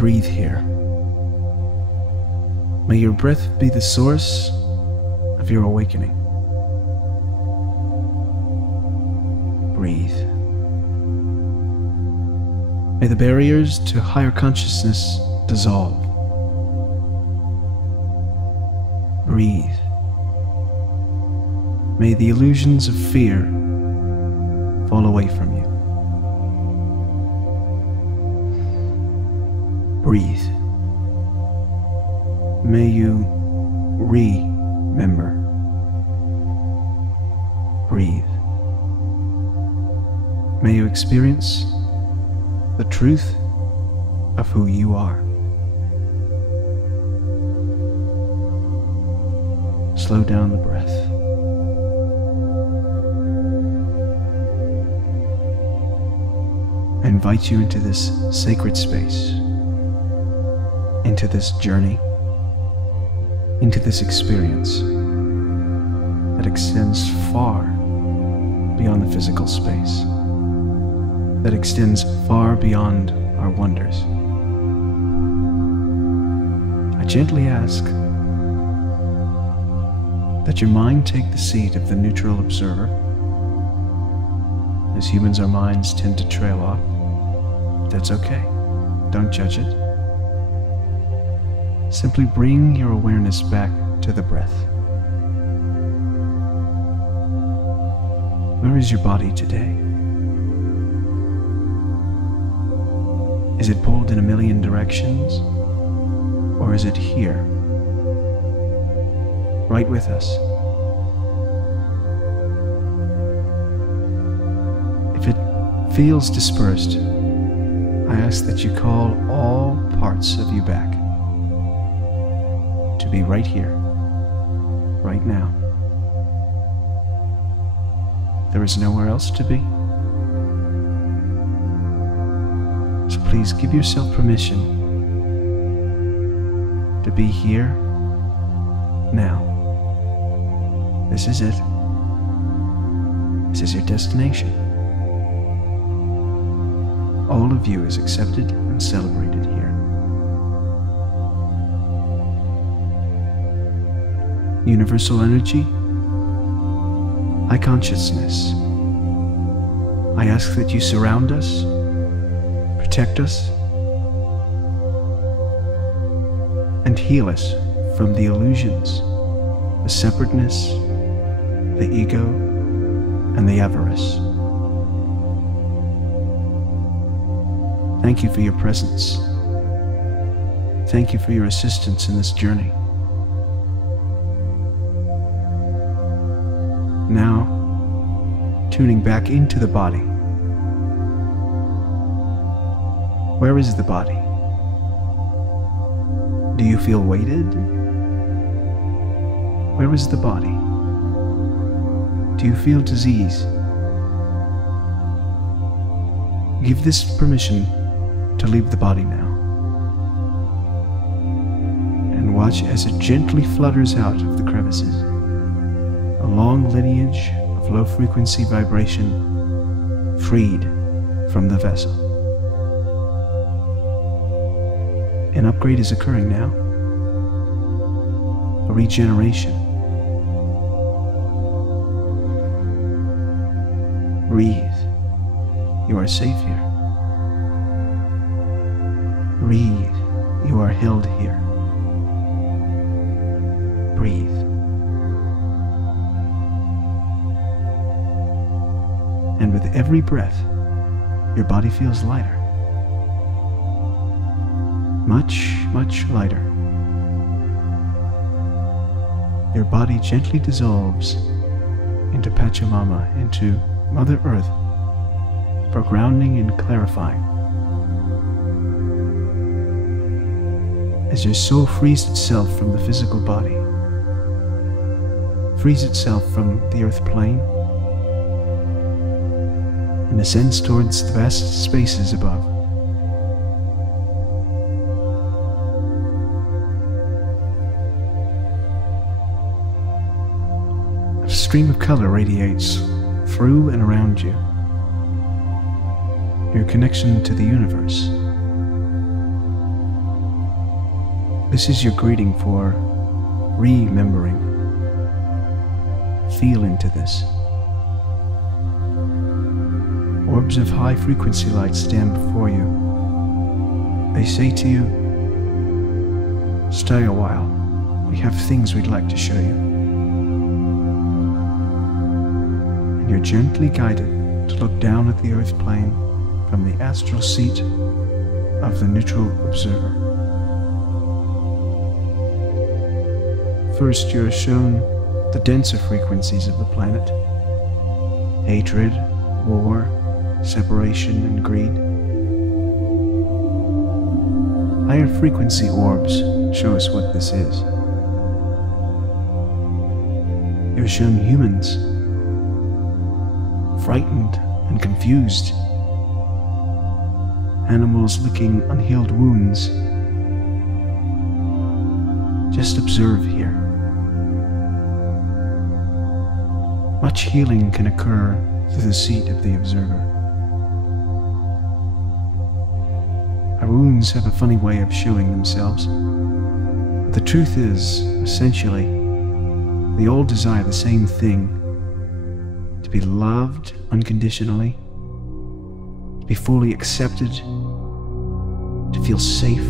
breathe here. May your breath be the source of your awakening. Breathe. May the barriers to higher consciousness dissolve. Breathe. May the illusions of fear fall away from you. Breathe. May you remember. Breathe. May you experience the truth of who you are. Slow down the breath. I invite you into this sacred space, into this journey, into this experience that extends far beyond the physical space, that extends far beyond our wonders. I gently ask that your mind take the seat of the neutral observer. As humans, our minds tend to trail off. That's okay. Don't judge it. Simply bring your awareness back to the breath. Where is your body today? Is it pulled in a million directions? Or is it here, right with us? If it feels dispersed, I ask that you call all parts of you back to be right here, right now. There is nowhere else to be. So please give yourself permission to be here now. This is it. This is your destination. All of you is accepted and celebrated here. Universal energy, high consciousness, I ask that you surround us, protect us, and heal us from the illusions, the separateness, the ego, and the avarice. Thank you for your presence. Thank you for your assistance in this journey. Now, tuning back into the body. Where is the body? Do you feel weighted? Where is the body? Do you feel disease? Give this permission to leave the body now. And watch as it gently flutters out of the crevices. A long lineage of low-frequency vibration freed from the vessel. An upgrade is occurring now. A regeneration. Breathe. You are safe here. Breathe. You are held here. Breathe. And with every breath, your body feels lighter. Much, much lighter. Your body gently dissolves into Pachamama, into Mother Earth, for grounding and clarifying. As your soul frees itself from the physical body, frees itself from the earth plane, and ascends towards the vast spaces above. A stream of color radiates through and around you. Your connection to the universe, This is your greeting for remembering. Feel into this. Orbs of high frequency light stand before you. They say to you, "Stay a while. We have things we'd like to show you." And you're gently guided to look down at the earth plane from the astral seat of the neutral observer. First, you are shown the denser frequencies of the planet: hatred, war, separation, and greed. Higher frequency orbs show us what this is. You're shown humans, frightened and confused, animals licking unhealed wounds. Just observe here. Much healing can occur through the seat of the observer. Our wounds have a funny way of showing themselves. But the truth is, essentially, we all desire the same thing: to be loved unconditionally, to be fully accepted, to feel safe.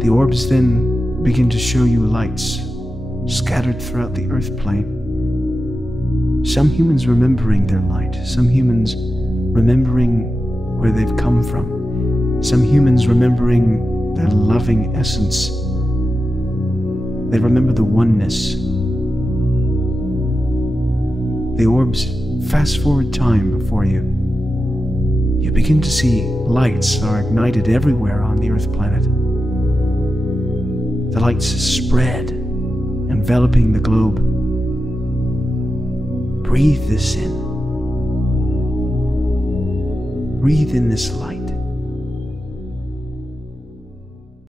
The orbs then begin to show you lights scattered throughout the earth plane. Some humans remembering their light, some humans remembering where they've come from, some humans remembering their loving essence. They remember the oneness. The orbs fast forward time before you. You begin to see lights are ignited everywhere on the earth planet. The lights spread, enveloping the globe. Breathe this in. Breathe in this light.